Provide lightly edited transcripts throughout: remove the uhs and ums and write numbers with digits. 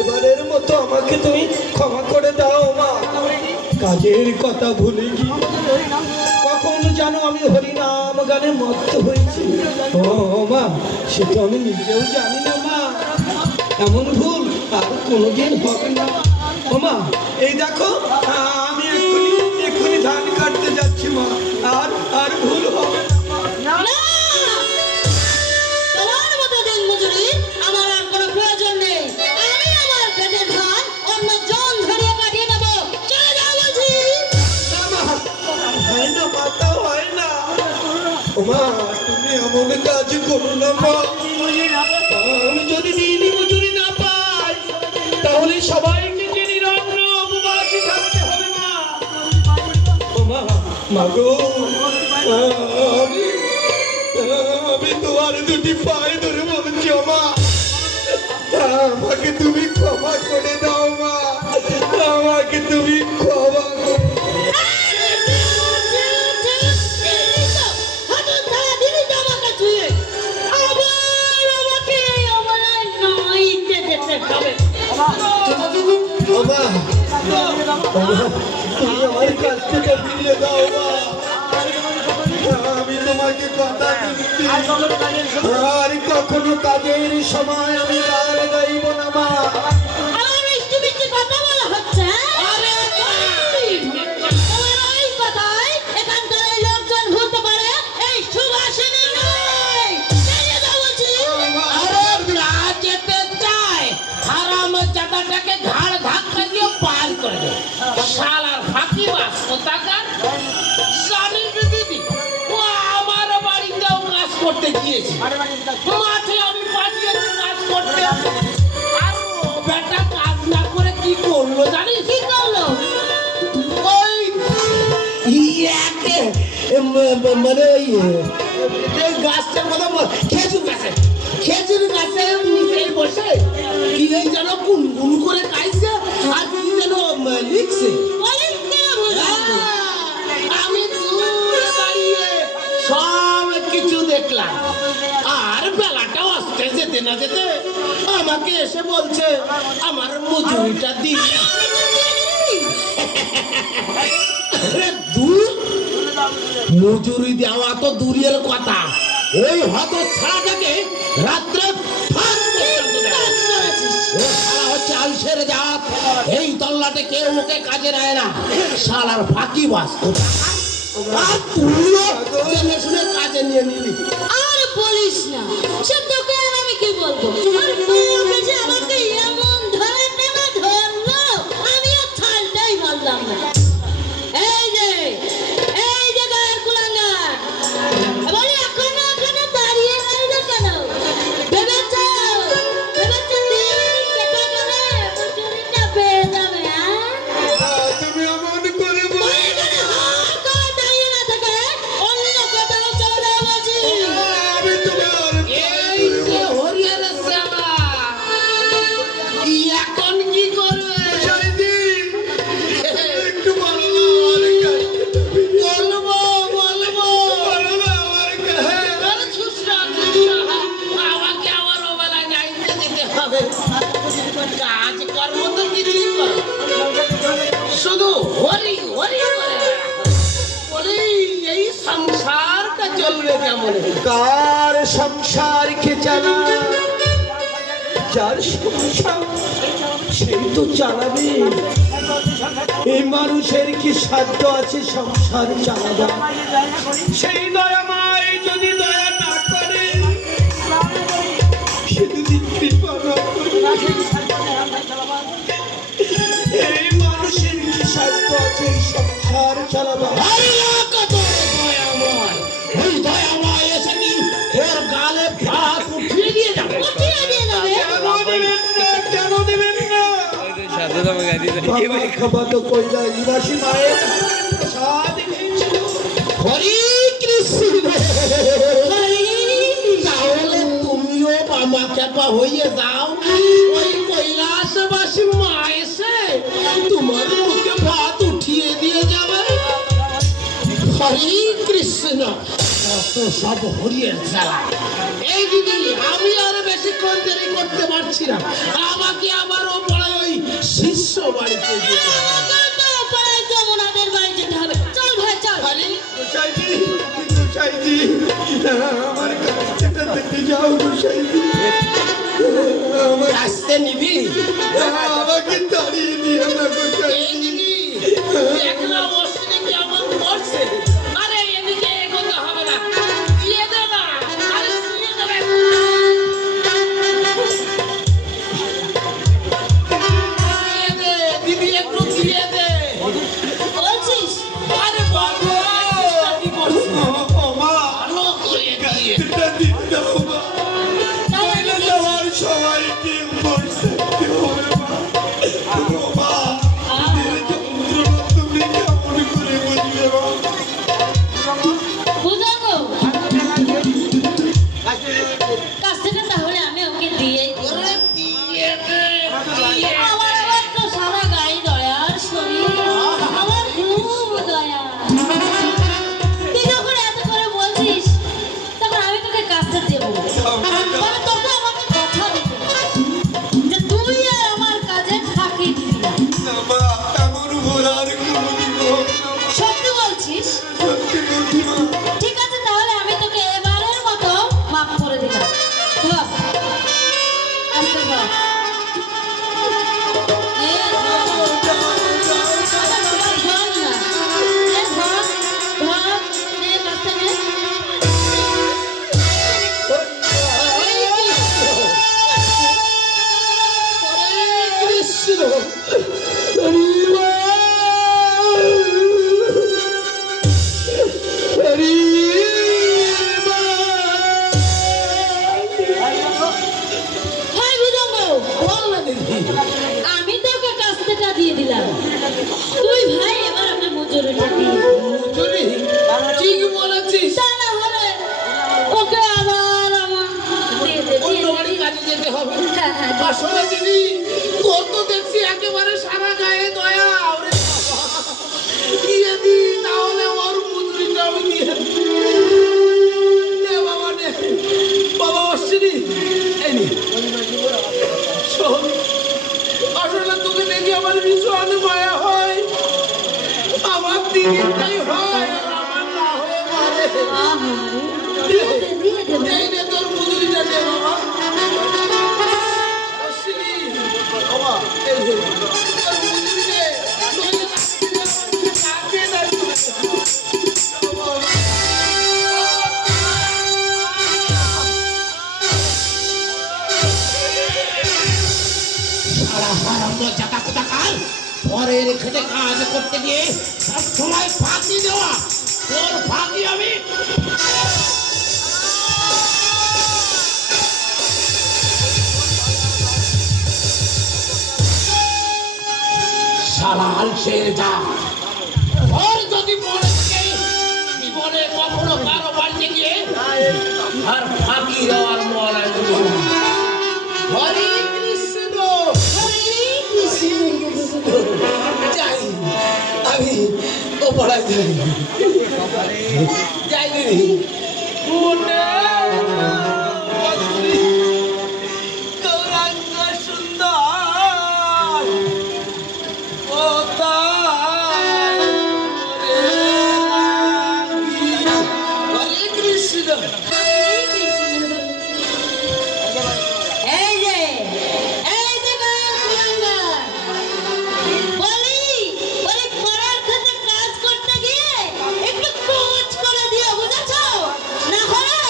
এবারের মতো আমাকে তুমি ক্ষমা করে দাও মা। কাজের কথা ভুলে গিয়ে কখন জানো আমি হরিনাম গানে মত্ত হয়েছি। ও মা, সে তো আমি নিজেও জানি না মা। এমন ভুল আর কোনোদিন হবে না। ও মা, এই দেখো আমি এক্ষুনি ধান কাটতে যাচ্ছি মা। আর ভুল হবে না। মা, তুমি এমন কাজ করো না মা। আমি যদি দিনই মজুরি না পাই তাহলে সবাইকে যে নিরন্ন উপবাসী থাকতে হবে মা। ও মা, মাগো, আমি তোমার দুটি পায়ে ধরে বলছি মা, আমাকে তুমি ক্ষমা করে দাও মা। আমাকে তুমি ক্ষমা করে তুমি আমার কাছ থেকে ফিরিয়ে দাও মা। আমি তোমাকে কথা দিচ্ছি, আর কখনো কাজের সময় আমি গান গাইব না মা। শালার ফাঁকি বাস কোথাকার জানেন দিদি, ও আমার বাড়িতেও কাজ করতে গিয়েছে। মাঠে আমি পাঠিয়েছি কাজ করতে, আর ও বেটা কাজ না করে কি করলো জানিস? কি করলো? ওই মানে ওই গাছটার কথা বল, খেজুর গাছে নিচে বসে কি যেন গুনগুন করে গাইছে আর কি যেন লিখছে। আমি দূরে দাঁড়িয়ে সব কিছু দেখলাম, আর বেলাটাও আসতে যেতে না যেতে আমাকে এসে বলছে আমার মজুরিটা দিন। মজুরি দেওয়া তো দূরের কথা, ওই হত ছাড়াটাকে রাত্রে হচ্ছে আলসের জাত। এই তল্লাটে কেউ ওকে কাজে নেয় না, শালার ফাঁকি বাস। আর তুইও জেনে শুনে কাজে নিয়ে নিলি। আর বলিস না, সে তোকে আর আমি কি বলবো। আর তোকে যে আমাকে এমন ধরে টেনে ধরলো, আমি আর ছাড়তেই পারলাম না। এই যে গায়ের কুলাঙ্গার, বলি এখনো দাঁড়িয়ে রইলো কেন? ভেবেছো দিন কেটে গেলে মজুরিটা পেয়ে যাবে? তুমি এমন করে দাঁড়িয়ে না থেকে অন্য কোথাও চলে যাও বলছি। আমি তোমার এই যে হরিয়ার শ্যামা, এখন কি করবে? একটু বলো বলবো আরে ছুসরা, আমাকে আমার ওবেলায় যাইতে দিতে হবে। কাজ কর্ম তো কিছুই করে, শুধু হরি করে বলি এই সংসারটা চলবে কেমন? কার সংসার কে চালায়? যার সংসার সেই তো চালাবে। এই মানুষের কি সাধ্য আছে সংসার চালাবে? সেই দয়া মায় যদি দয়া না করে, সে যদি কৃপা না করে, এই মানুষের কি সাধ্য আছে সংসার চালাবে? ওই দয়াময় এসে কি ওর গালে বাবা খাবার তো কৈলাসবাসী মায়ের প্রসাদ খেয়েছিল। হরি কৃষ্ণ। তাহলে তুমিও বাবা ক্যাপা হয়ে যাও, ওই কৈলাসবাসী মা এসে তোমার মুখে ভাত উঠিয়ে দিয়ে যাবে। হরি কৃষ্ণ। কত সব হরিয়ের খেলা। এই দিদি, আমি আর বেশিক্ষণ দেরি করতে পারছি না, আমাকে আবারও পড়ে ওই শিষ্য বাড়িতে যেতে হবে। যমুনাদের বাড়ি যেতে হবে। চল ভাই চল। হরি গোসাইজি, গোসাইজি, আমার কাছটা দেখতে যাও গোসাইজি। আমার আসতে নিবি? আমাকে তাড়িয়ে দিও না এই গোসাইজি। দিদি, দেখ না অশ্বিনী কেমন করছে। আরে এদিকে এগোতে হবে না, দিয়ে দে না। আরে দিয়ে দেবে। দিয়ে দে, দিদি একটু দিয়ে দে। বলছিস আরে বাবা, কি করছিস? ও মা, ভালো করে দিয়ে। এটা দিন দাও মা। তাহলে নইলে আমি আমার সবাইকে বসতে হবে মা। ও মা, এদের যন্ত্রণা তুমি কেমন করে বুঝবে মা? বুঝাবো কাছটা তাহলে আমি ওকে দিয়েই দিই। ওরে দিয়ে দে, দিয়ে আমার দে। আবার তো সারা গায়ে দয়ার শরীর, আমার খুব দয়া। তুই যখন এত করে বলছিস তখন আমি তোকে কাজটা দেবো, মানে তোকে আমাকে কথা দিতে হবে যে তুই আর আমার কাজে ফাঁকি দিবি না। না মা, এমন ভুল আর কোনোদিন হোক না মা। সত্যি বলছিস? সত্যি বলছি মা। ঠিক আছে, তাহলে আমি তোকে এবারের মতো মাফ করে দিলাম। ধর, আস্তে ধর। এ ধর। আরে বাবা, ধর না। এ ধর, ধর, নে, কাজটা নে। কৃষ্ণ। হাই বুঝাবো, বল না দিদি। আমি তোকে কাজটা দিয়ে দিলাম, তুই ভাই এবার আমি মজুরিটা দিয়ে দে। মজুরি? ঠিক বলেছিস। তা না হলে ওকে আবার আমার দিয়ে দে, দিয়ে অন্য দে। বাড়ি কাজে যেতে হবে। হ্যাঁ, হ্যাঁ, দিয়ে দে। আসলে দিদি, তোর তো দেখছি একেবারে সারা গায়ে দয়া। ওরে বাবা, দিয়ে দি, তাহলে ওর মজুরিটা আমি দিয়ে দিই। নে বাবা, নে। বাবা অশ্বিনী, এই নে। শোন, আসলে তোকে দেখি আমার ভীষণ মায়া হয়। আমার দিদিটাই হয় আর আমার না হয়ে পারে। দিয়ে দে, দিয়ে দে ভাই। এই নে তোর মজুরিটা নে বাবা। অশ্বিনী, বাবা, এই নে। তোর মজুরি নে। নইলে কাকে না করে দেবো। বাবা। সারা হারাম জাতা কোথাকার, পরের খেতে কাজ করতে গিয়ে সব সময় ফাঁকি দেওয়া। তোর ফাঁকি আমি। সারা আলসের যা। ওর যদি মনে থাকে জীবনে কখনো কারো বাড়িতে গিয়ে আর ফাঁকি দেওয়ার মন আসবে না। হরে কৃষ্ণ, হরে কৃষ্ণ। যাই, আমি ও পড়াই যাই। যাই দিদি। গৌরাঙ্গ সুন্দর কোথায় হরে কৃষ্ণ। এই যে গায়ের কুলাঙ্গার। বলি পড়ার ক্ষেত্রে কাজ করতে গিয়ে একটু কোচ করে দিও, বুঝেছো? না হলে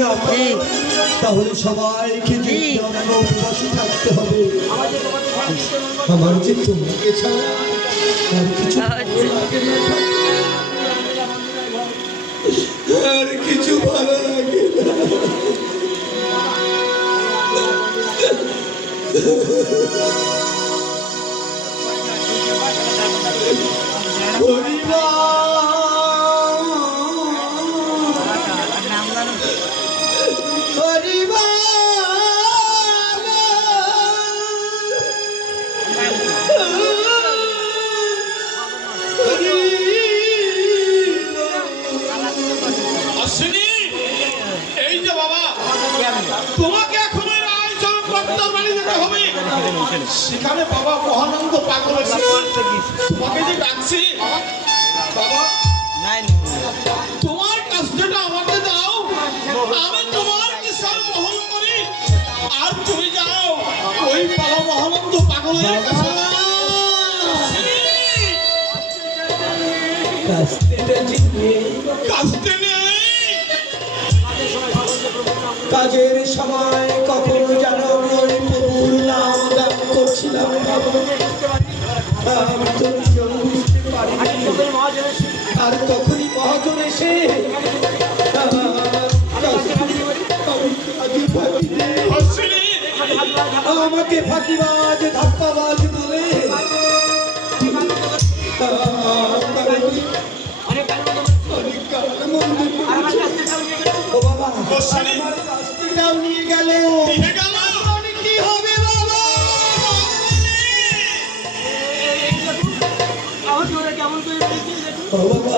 না পাই, তাহলে সবাইকে যে অন্য উপবাসী থাকতে হবে। আমার যে তোমাকে ছাড়া আর কিছু ভালো লাগে না, আর কিছু ভালো লাগে না। অশ্বিনী, এই যে বাবা, তোমাকে এখন ওই রায়চরণ কর্তার বাড়ি যেতে হবে। সেখানে বাবা মহানন্দ পাগল এসে তোমাকে যে ডাকছি। বাবা, তোমার কাজটা আমাকে দাও, আমি তোমার কিসার বহন করি, আর তুমি যাও ওই বাবা মহানন্দ পাগলের কাছে। কাজের সময় কখনো যেন আমি ওই প্রভুর নাম গান করছিলাম, আমি তো নিজেও বুঝতে পারিনি। আর তখনই মহাজন এসে আমাকে ফাঁকিবাজ ধাপ্পাবাজ বলে ও বাবা, আমার কাস্তিটাও নিয়ে গেল। কি হবে বাবা? ও বাবা